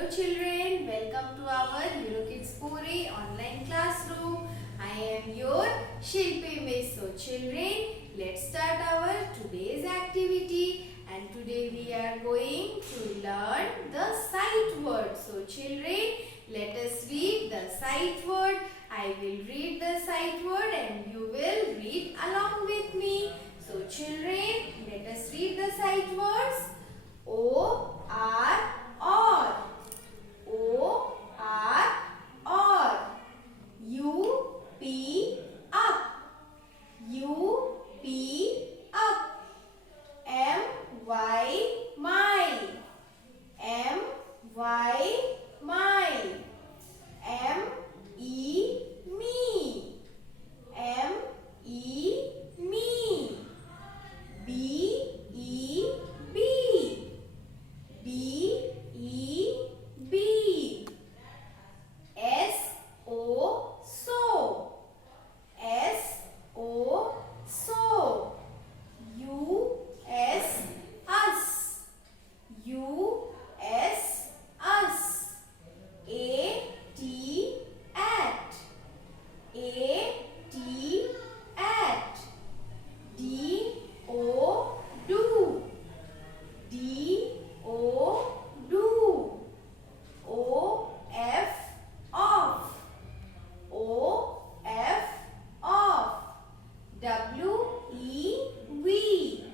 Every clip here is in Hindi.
Hello children, welcome to our Eurokids Puri online classroom. I am your Shilpi Miss. So children, let's start our today's activity, and today we are going to learn the sight word. So children, let us read the sight word. I will read the sight word and you will read along with me. So children, let us read the sight words. O R or. O R or. U P up. U P up. M Y mile. M Y mile. M E me. M E me. B E B. B E B. S O so. S O so. U S us. U S us. A T at. A T at. D O do. D O do. O F off. O F off. W E V.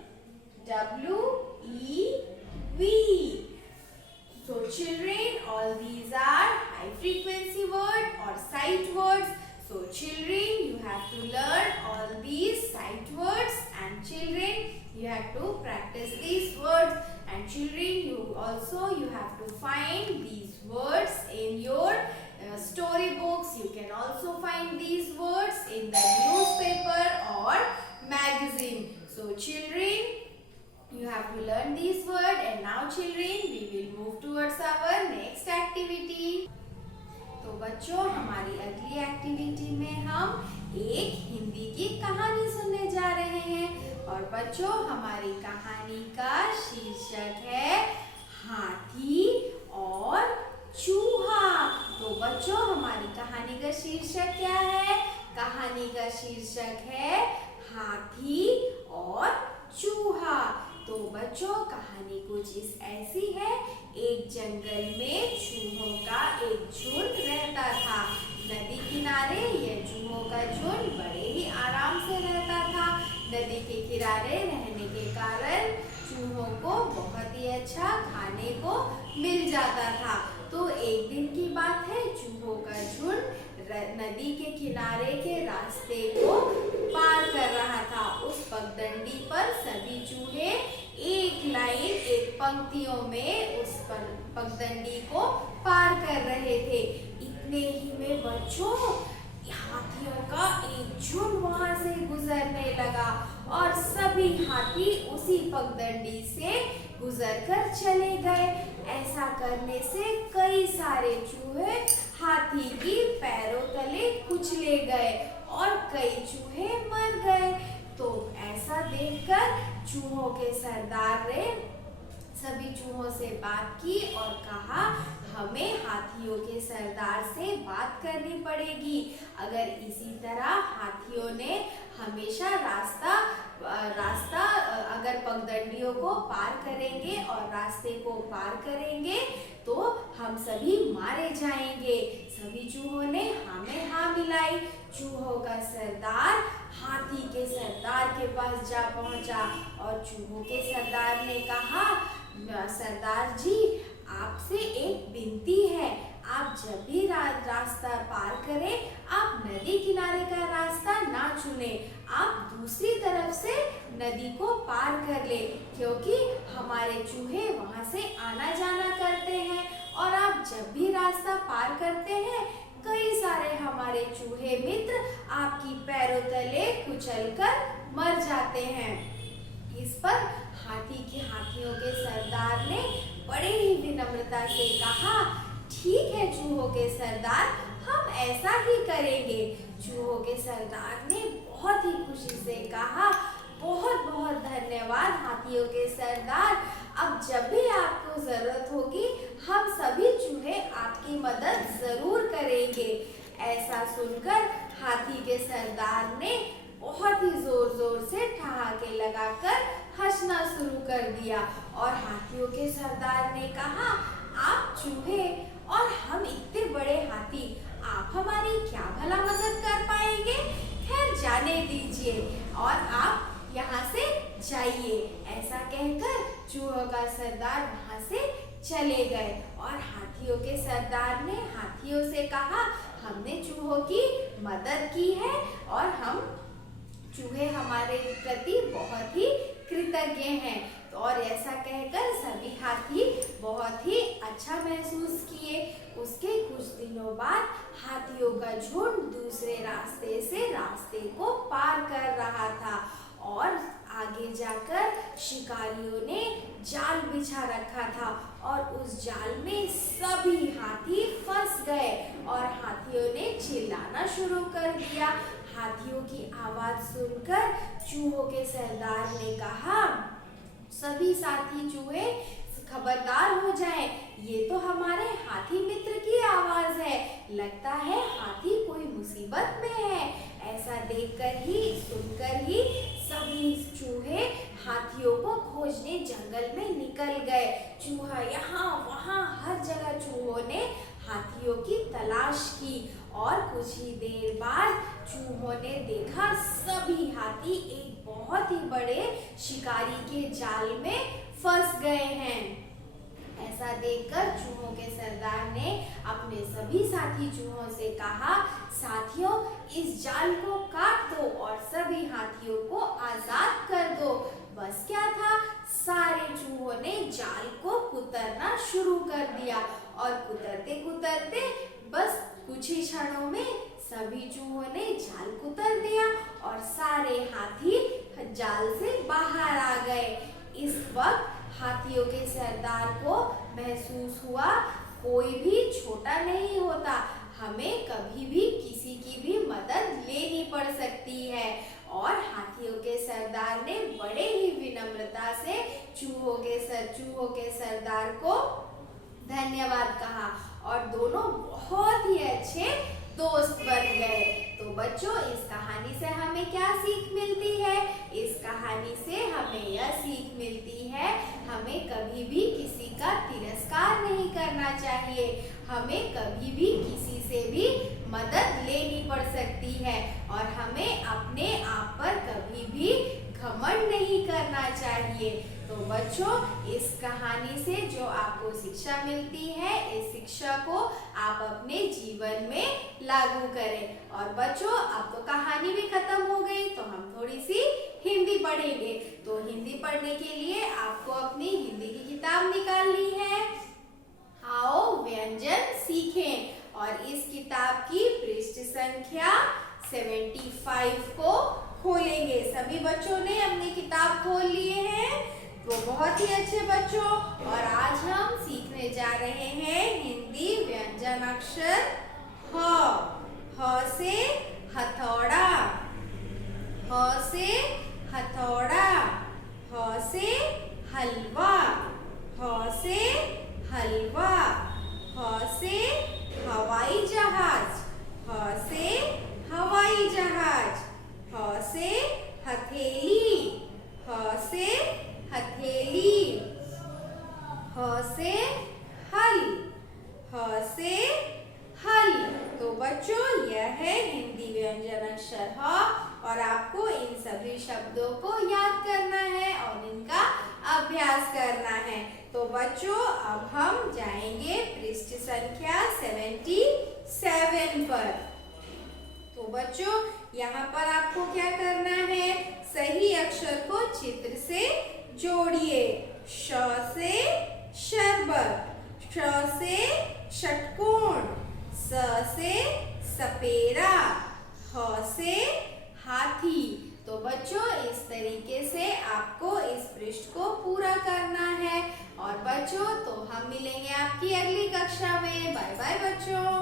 W E V. So children, all these are high frequency word or sight words. So children, you have to learn all these sight words, and children, you have to practice these words, and children, you have to find these words in your storybooks. You can also find these words in the newspaper or magazine. So children, you have to learn these words, and now children, we will move towards our next activity. तो बच्चों, हमारी अगली एक्टिविटी में हम एक हिंदी की कहानी सुनने जा रहे हैं, और बच्चों, हमारी कहानी का शीर्षक है हाथी और चूहा। तो बच्चों, हमारी कहानी का शीर्षक क्या है? कहानी का शीर्षक है हाथी और चूहा। तो बच्चों, कहानी कुछ इस ऐसी है। एक जंगल में चूहों का एक झुंड रहता था। नदी किनारे यह चूहों का झुंड बड़े ही आराम से रहता था। नदी के किनारे रहने के कारण चूहों को बहुत ही अच्छा खाने को मिल जाता था। तो एक दिन की बात है, चूहों का झुंड नदी के किनारे के रास्ते को पार कर रहा था। उस पगडंडी पर सभी चूहे एक लाइन, एक पंक्तियों में उस पगडंडी को पार कर रहे थे। इतने ही में बच्चों, हाथियों का एक झुंड वहां से गुजरने लगा, और सभी हाथी उसी पगडंडी से गुजरकर चले गए। ऐसा करने से कई सारे चूहे हाथी की पैरों तले कुचले गए और कई चूहे मर गए। तो ऐसा देखकर चूहों के सरदार ने सभी चूहों से बात की और कहा, हमें हाथियों के सरदार से बात करनी पड़ेगी। अगर इसी तरह हाथियों ने हमेशा रास्ता अगर पगडंडियों को पार करेंगे और रास्ते को पार करेंगे तो हम सभी मारे जाएंगे। सभी चूहों ने हाँ में हाँ मिलाई। चूहों का सरदार हाथी के सरदार के पास जा पहुंचा और चूहों के सरदार ने कहा, सरदार जी, आपसे एक विनती है। आप जब भी रास्ता पार करें, आप नदी किनारे का रास्ता ना चुने, आप दूसरी तरफ से नदी को पार कर ले, क्योंकि हमारे चूहे वहां से आना जाना करते हैं, और आप जब भी रास्ता पार करते हैं, कई सारे हमारे चूहे मित्र आपकी पैरों तले कुचलकर मर जाते हैं। इस पर हाथियों के सरदार ने बड़े ही विनम्रता से कहा, ठीक है चूहों के सरदार, हम ऐसा ही करेंगे। चूहों के सरदार ने बहुत ही खुशी से कहा, बहुत बहुत धन्यवाद हाथियों के सरदार। अब जब भी आपको जरूरत होगी हम सभी चूहे आपकी मदद जरूर करेंगे। ऐसा सुनकर हाथी के सरदार ने बहुत ही जोर जोर से ठहाके लगाकर हंसना शुरू कर दिया और हाथियों के सरदार ने कहा, आप चूहे और हम इतने बड़े हाथी, आप हमारी क्या भला मदद कर पाएंगे? खैर जाने दीजिए और आप यहाँ से जाइए। ऐसा कहकर चूहों का सरदार वहाँ से चले गए और हाथियों के सरदार ने हाथियों से कहा, हमने चूहों की मदद की है और हम चूहे हमारे प्रति बहुत ही कृतज्ञ हैं। और ऐसा कहकर सभी हाथी बहुत ही अच्छा महसूस किए। उसके कुछ दिनों बाद हाथियों का झुंड दूसरे रास्ते से रास्ते को पार कर रहा था और आगे जाकर शिकारियों ने जाल बिछा रखा था और उस जाल में सभी हाथी फंस गए और हाथियों ने चिल्लाना शुरू कर दिया। हाथियों की आवाज सुनकर चूहों के सरदार ने कहा, सभी साथी चूहे खबरदार हो जाएं, ये तो हमारे हाथी मित्र की आवाज है, लगता है हाथी कोई मुसीबत में है। ऐसा देखकर ही सुनकर ही सभी चूहे हाथियों को खोजने जंगल में निकल गए। चूहा यहाँ वहाँ हर जगह चूहों ने हाथियों की तलाश की और कुछ ही देर बाद चूहों ने देखा सभी हाथी एक बहुत ही बड़े शिकारी के जाल में फंस गए हैं। ऐसा देखकर चूहों के सरदार ने अपने सभी साथी चूहों से कहा, साथियों इस जाल को काट दो और सभी हाथियों को आजाद कर दो। बस क्या था, सारे चूहों ने जाल को कुतरना शुरू कर दिया और कुतरते कुतरते बस कुछ ही क्षणों में सभी चूहों ने जाल कुतर दिया और सारे हाथी जाल से बाहर आ गए। इस वक्त हाथियों के सरदार को महसूस हुआ, कोई भी छोटा नहीं होता, हमें कभी भी किसी की भी मदद लेनी पड़ सकती है। और हाथियों के सरदार ने बड़े ही विनम्रता से चूहों के सरदार को धन्यवाद कहा और दोनों बहुत ही अच्छे दोस्त बन गए। तो बच्चों इस कहानी से हमें क्या सीख मिलती है? इस कहानी से हमें यह सीख मिलती है, हमें कभी भी किसी का तिरस्कार नहीं करना चाहिए, हमें कभी भी किसी से भी मदद लेनी पड़ सकती है और हमें अपने आप पर कभी भी घमंड नहीं करना चाहिए। तो बच्चों इस कहानी से जो आपको शिक्षा मिलती है, इस शिक्षा को आप अपने जीवन में लागू करें। और बच्चों अब तो कहानी भी खत्म हो गई, तो हम थोड़ी सी हिंदी पढ़ेंगे। तो हिंदी पढ़ने के लिए आपको अपनी हिंदी की किताब निकालनी है। आओ व्यंजन सीखें और इस किताब की पृष्ठ संख्या 75 को खोलेंगे। सभी बच्चों ने अपनी किताब खोल लिए हैं, तो बहुत ही अच्छे बच्चों। और आज हम सीखने जा रहे हैं हिंदी व्यंजन अक्षर ह। ह से हथौड़ा, ह से हथौड़ा, ह से हलवा, ह से हलवा, ह से हवाई जहाज, ह से हवाई जहाज, ह से हथेली, ह से हथेली, ह से हल, ह से हल। तो बच्चों यह है हिंदी व्यंजन अक्षर ह और आपको इन सभी शब्दों को याद करना है और इनका अभ्यास करना है। तो बच्चों अब हम जाएंगे पृष्ठ संख्या 77 पर। तो बच्चों यहाँ पर आपको क्या करना है, सही अक्षर को चित्र से जोड़िए। श से शरबत, श से षटकोण, स से सपेरा, ह से हाथी। तो बच्चों इस तरीके से आपको इस पृष्ठ को पूरा करना है। और बच्चों तो हम मिलेंगे आपकी अगली कक्षा में। बाय बाय बच्चों।